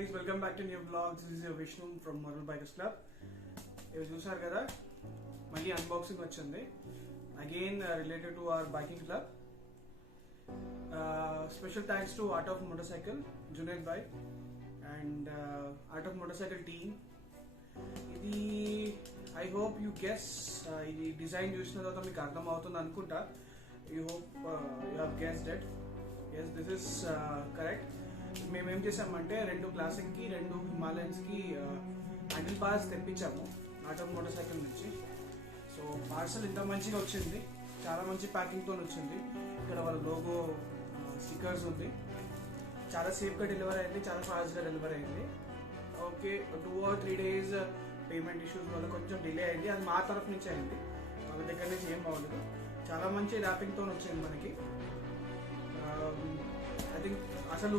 guys, welcome back to new vlog. This is your Vishnu from Moral Bikers Club. You చూసారు కదా మళ్ళీ అన్బాక్సింగ్ వచ్చింది again related to our biking club. Special thanks to Art of Motorcycle, Junaid bhai and Art of Motorcycle team. ఇది I hope you guess ఇది డిజైన్ చూసిన తర్వాత మీకు అర్థం అవుతుంది అనుకుంటా. You hope you have guessed it. Yes, this is correct. మేము ఏం చేసామంటే రెండు క్లాసిక్ కి రెండు హిమాలయన్స్ కి హ్యాండిల్ బార్స్ తెప్పించాము ఆర్ట్ ఆఫ్ మోటార్ సైకిల్ నుంచి. సో పార్సల్ ఇంత మంచిగా వచ్చింది, చాలా మంచి ప్యాకింగ్ తో వచ్చింది. ఇక్కడ వాళ్ళ లోగో స్టిక్కర్స్ ఉంది. చాలా సేఫ్ గా డెలివరీ అయింది, చాలా ఫాస్ట్ గా డెలివరీ అయింది. ఓకే 2 or 3 days పేమెంట్ ఇష్యూస్ వల్ల కొంచెం డిలే అయింది, అది మా తరఫు నుంచి అయింది, వాళ్ళ దగ్గర నుంచి ఏం బాగలేదు. చాలా మంచి ర్యాపింగ్ తో వచ్చింది మనకి. ఐ థింక్ అసలు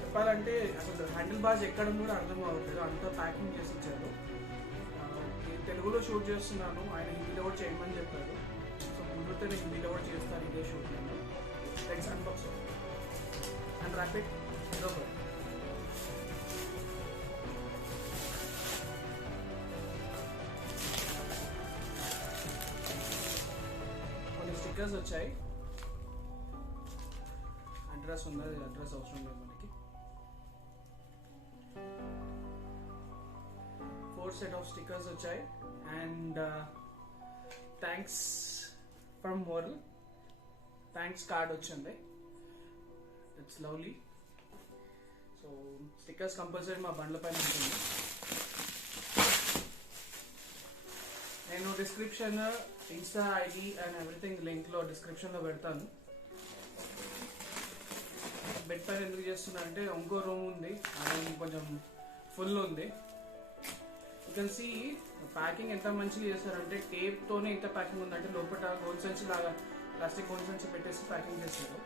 చెప్పాలంటే అసలు హ్యాండిల్ బార్స్ ఎక్కడ కూడా అర్థం అవ్వట్లేదు, అంతా ప్యాకింగ్ చేసి ఇచ్చారు. తెలుగులో షూట్ చేస్తున్నాను, ఆయన హిందీలో కూడా చేయమని చెప్పారు. సో ముందుతో నేను హిందీలో కూడా చేస్తాను ఇదే షూట్. నేను let's unbox and wrap it. కొన్ని స్టిక్కర్స్ వచ్చాయి, అడ్రస్ ఉన్నది, అడ్రస్ అవసరం లేదు మనకి. 4 set of stickers వచ్చాయి అండ్ థ్యాంక్స్ ఫ్రమ్ మోరల్, థ్యాంక్స్ కార్డ్ వచ్చింది. It's lovely. So stickers compulsory మా బండ్ల పైన ఉంటుంది. నేను description, insta ID and everything link లో డిస్క్రిప్షన్ లో పెడతాను. బెడ్ పైన ఎందుకు చేస్తున్నా అంటే ఇంకో రూమ్ ఉంది, ఆ రూమ్ కొంచెం ఫుల్ ఉంది. యూ కెన్ సీ ప్యాకింగ్ ఎంత మంచిగా చేస్తారంటే టేప్ తోనే ఇంత ప్యాకింగ్ ఉందంటే లోపల గోల్ సంచి లాగా ప్లాస్టిక్ గోల్ సంచి పెట్టేసి ప్యాకింగ్ చేస్తారు.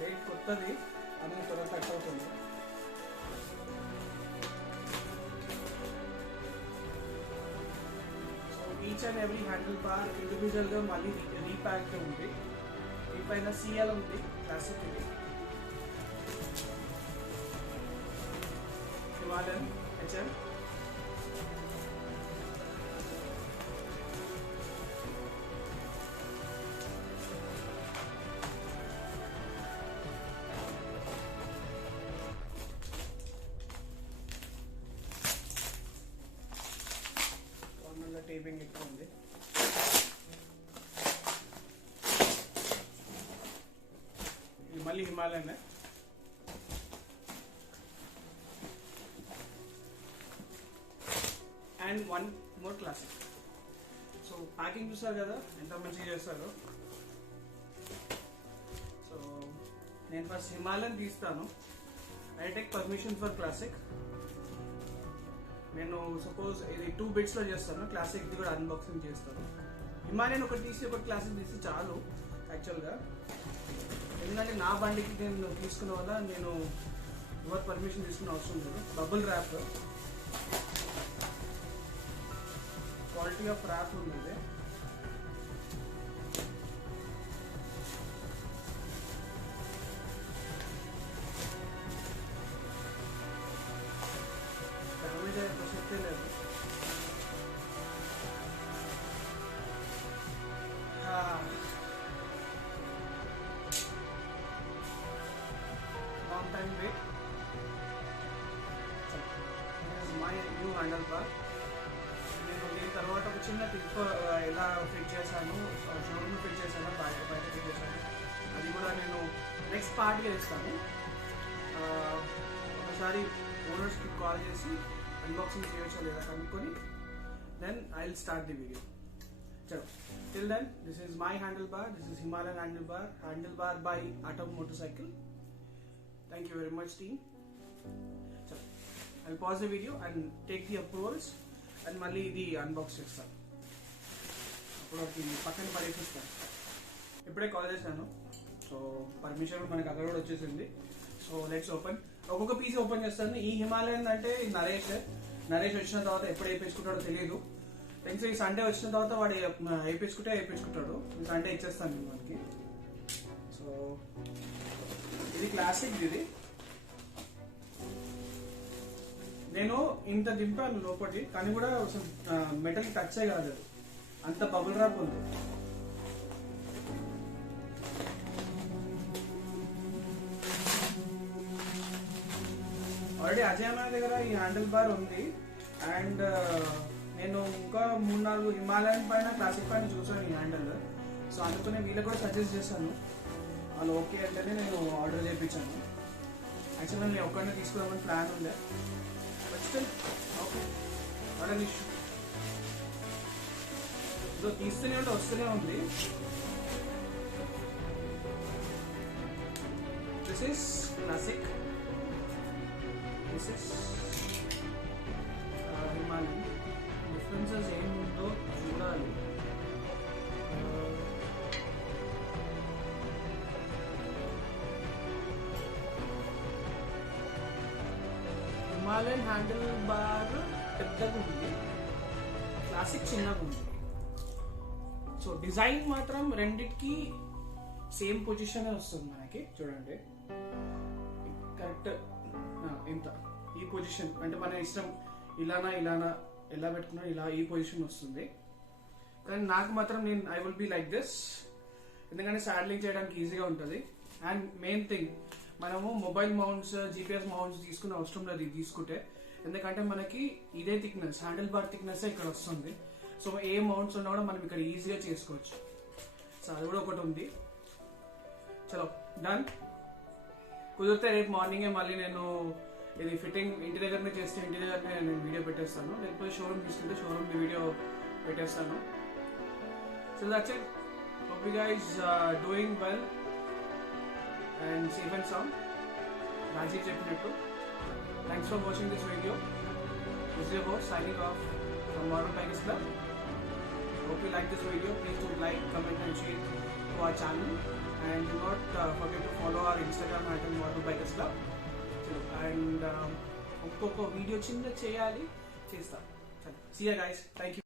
డేట్ కొత్తది అది త్వరగా కట్ అవుతుంది. So each and every handle bar individual గా మళ్ళీ రీప్యాక్ ఉంది. ఈ పైన సిఎల్ ఉంది, క్లాసిక్ ఇది హిమాలయన్ హెచ్ఎం. టేపింగ్ ఎక్కువ ఉంది. ఇది మళ్ళీ Himalayan and 1 more classic. So packing చూసారు కదా ఎంత మంచిగా చేస్తారో. సో నేను ఫస్ట్ హిమాలయన్ తీస్తాను. I take permission for classic. నేను సపోజ్ ఇది 2 bits లో చేస్తాను, క్లాసిక్ కూడా అన్బాక్సింగ్ చేస్తాను. హిమాలయన్ ఒకటి తీసి ఒకటి క్లాసిక్ తీసి చాలు యాక్చువల్గా. ఎందుకంటే నా బండికి నేను తీసుకున్న వల్ల నేను ఎవరు పర్మిషన్ తీసుకునే అవసరం లేదు. Bubble wrap, quality of wrap ఉంది ఇది. డ్యామేజ్ అయ్యే ప్రసక్తే లేదు. Long time wait. My new handlebar. నేను దీని తర్వాత ఒక చిన్న టిప్ ఎలా ఫిట్ చేశాను, షోరూమ్ ఫిట్ చేశాను, బయట ఫిట్ చేశాను, అది కూడా నేను నెక్స్ట్ పార్ట్గా ఇస్తాను. ఒకసారి ఓనర్స్కి కాల్ చేసి అన్బాక్సింగ్ చేయొచ్చా లేదా కనుక్కొని then I will start the video. చలో, till then this is my handle bar. This is Himalayan handle bar by Art of motorcycle. Thank you very much team. చలో, I will pause the video and take the approvals and మళ్ళీ ఇది అన్బాక్స్ చేస్తాను. అప్పుడు పక్కన పడేసిస్తాను. ఇప్పుడే కాల్ చేశాను, so permission మనకి అక్కడ కూడా వచ్చేసింది. So let's open. ఒక్కొక్క పీస్ ఓపెన్ చేస్తాను. ఈ హిమాలయన్ అంటే నరేష్ వచ్చిన తర్వాత ఎప్పుడు వేయించుకుంటాడో తెలియదు. థ్యాంక్స్. ఈ సండే వచ్చిన తర్వాత వాడు వేయించుకుంటాడు. ఈ సండే ఇచ్చేస్తాను మనకి. సో ఇది క్లాసిక్. ఇది నేను ఇంత దింపాను లోపటి, కానీ కూడా మెటల్ టచ్ కాదు, అంత బబుల్ ర్యాప్ ఉంది. ఆల్రెడీ అజయ్ అన్న దగ్గర ఈ హ్యాండిల్ బార్ ఉంది. అండ్ నేను ఇంకా 3-4 హిమాలయన్ పైన క్లాసిక్ పైన చూసాను ఈ హ్యాండిల్. సో అందుకనే వీళ్ళకి కూడా సజెస్ట్ చేశాను. వాళ్ళు ఓకే అంటేనే నేను ఆర్డర్ చేయించాను. యాక్చువల్గా నేను ఒక్కడినే తీసుకురామని ప్లాన్ ఉండే, but still okay order issue. So తీస్తూనే ఉంటే వస్తూనే ఉంది. This is classic, this is Himalayan. Differences ఏముందో చూడాలి. హిమాలయన్ హ్యాండిల్ బార్ పెద్దగా ఉంది, క్లాసిక్ చిన్నగా ఉంది. సో డిజైన్ మాత్రం రెండిటికి సేమ్ పొజిషన్ వస్తుంది మనకి. చూడండి కరెక్ట్ ఎంత ఈ పొజిషన్ అంటే మన ఇష్టం, ఇలానా ఎలా పెట్టుకున్నా ఇలా ఈ పొజిషన్ వస్తుంది. కానీ నాకు మాత్రం I will be like this, ఎందుకంటే శాడ్లింగ్ చేయడానికి ఈజీగా ఉంటుంది. అండ్ మెయిన్ థింగ్, మనము మొబైల్ మౌంట్స్, జీపీఎస్ మౌంట్స్ తీసుకునే అవసరం లేదు ఇది తీసుకుంటే, ఎందుకంటే మనకి ఇదే థిక్నెస్, హ్యాండిల్ బార్ థిక్నెస్ ఇక్కడ వస్తుంది. సో ఏ మౌంట్స్ ఉన్నా కూడా మనం ఇక్కడ ఈజీగా చేసుకోవచ్చు. సో అది కూడా ఒకటి ఉంది. చలో డన్. కుదిరితే రేపు మార్నింగే మళ్ళీ నేను ఇది ఫిట్టింగ్ ఇంటి దగ్గరనే చేస్తే ఇంటి దగ్గరనే నేను వీడియో పెట్టేస్తాను, లేకపోతే షోరూమ్ తీసుకుంటే షోరూమ్ వీడియో పెట్టేస్తాను. So that's it. Hope you guys doing well and safe and sound. Rajiv చెప్పినట్టు. Thanks for watching this video. This is your host signing off from Marvel Bikers Club. Hope you like this video. Please do like, comment and share to our channel, and do not forget to follow our Instagram at Marvel Bikers Club. And ఒక్కొక్క వీడియో చిన్న చేయాలి, చేస్తా. See you guys. Thank you.